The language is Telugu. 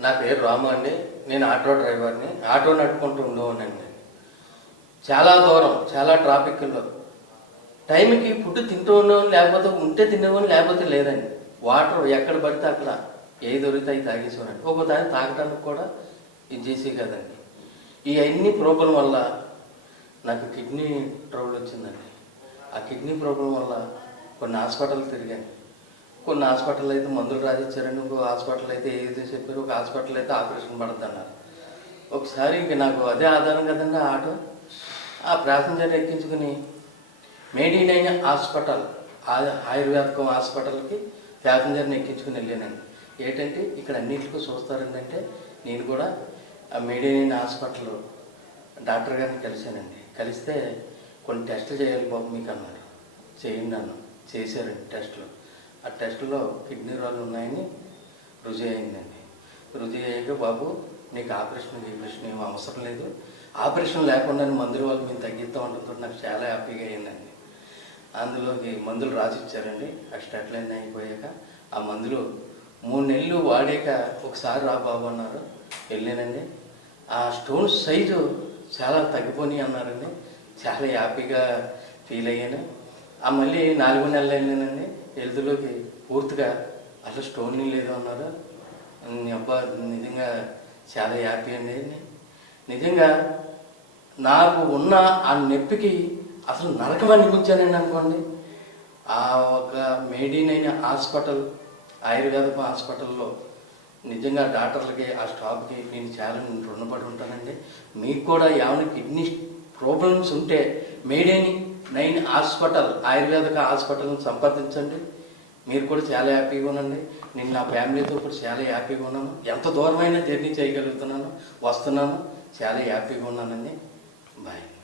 నా పేరు రాము అండి. నేను ఆటో డ్రైవర్ని. ఆటో నడుపుకుంటూ ఉండేవాడిని చాలా దూరం చాలా ట్రాఫిక్లో. టైంకి ఫుడ్ తింటూ ఉండేవాళ్ళు లేకపోతే ఉంటే తినేవాని లేకపోతే లేదండి. వాటర్ ఎక్కడ పడితే అక్కడ ఏ దొరికితే అవి తాగేసేవాడండి ఒక్కోసారి తాగడానికి కూడా ఇది చేసే కదండి. ఈ అన్ని ప్రాబ్లం వల్ల నాకు కిడ్నీ ట్రబుల్ వచ్చిందండి. ఆ కిడ్నీ ప్రాబ్లం వల్ల కొన్ని హాస్పిటల్ తిరిగాను. కొన్ని హాస్పిటల్ అయితే మందులు రాసిచ్చారండి ఇంకో హాస్పిటల్ అయితే ఏది చెప్పారు ఒక హాస్పిటల్ అయితే ఆపరేషన్ పడుతున్నారు. ఒకసారి ఇంక నాకు అదే ఆధారం కదండి ఆటో ఆ ప్యాసింజర్ ఎక్కించుకుని మేడీ అయిన హాస్పిటల్ ఆ- ఆయుర్వేదకం హాస్పిటల్కి ప్యాసింజర్ని ఎక్కించుకుని వెళ్ళానండి. ఏంటంటే ఇక్కడ అన్నింటికి చూస్తారంటే నేను కూడా ఆ మేడీ అయిన హాస్పిటల్ డాక్టర్ గారిని కలిశానండి. కలిస్తే కొన్ని టెస్టులు చేయాలి బాబు మీకు అన్నారు చేయండి అన్న చేశారండి టెస్టులు. ఆ టెస్టులో కిడ్నీ రాళ్ళు ఉన్నాయని రుజువు అయిందండి. రుజువు అయ్యాక బాబు నీకు ఆపరేషన్ ఆపరేషన్ ఏం అవసరం లేదు. ఆపరేషన్ లేకుండా మందుల వాళ్ళు మేము తగ్గిస్తూ అంటుంటే నాకు చాలా హ్యాపీగా అయిందండి. అందులోకి మందులు రాసిచ్చారండి. ఆ స్టెట్లైన్ అయిపోయాక ఆ మందులు మూడు నెలలు వాడాక ఒకసారి రా బాబు అన్నారు. వెళ్ళానండి. ఆ స్టోన్ సైజు చాలా తగ్గిపోయి అన్నారండి. చాలా హ్యాపీగా ఫీల్ అయ్యాను. ఆ మళ్ళీ నాలుగు నెలలు అయిందేనండి. హెల్త్లోకి పూర్తిగా అసలు స్టోన్ లేదు అన్నారు. అబ్బా నిజంగా చాలా హ్యాపీ అండి. నిజంగా నాకు ఉన్న ఆ నొప్పికి అసలు నరకం అనిపించానండి అనుకోండి. ఆ ఒక మేడీన్ అయిన హాస్పిటల్ ఆయుర్వేద హాస్పిటల్లో నిజంగా డాక్టర్లకి ఆ స్టాఫ్కి నేను చాలా రుణపడి ఉంటానండి. మీకు కూడా ఏమైనా కిడ్నీ ప్రాబ్లమ్స్ ఉంటే మేడేని నైన్ హాస్పిటల్ ఆయుర్వేదిక హాస్పిటల్ని సంప్రదించండి. మీరు కూడా చాలా హ్యాపీగా ఉండండి. నేను నా ఫ్యామిలీతో కూడా చాలా హ్యాపీగా ఉన్నాను. ఎంత దూరమైనా జర్నీ చేయగలుగుతున్నాను వస్తున్నాను. చాలా హ్యాపీగా ఉన్నానండి. బాయ్.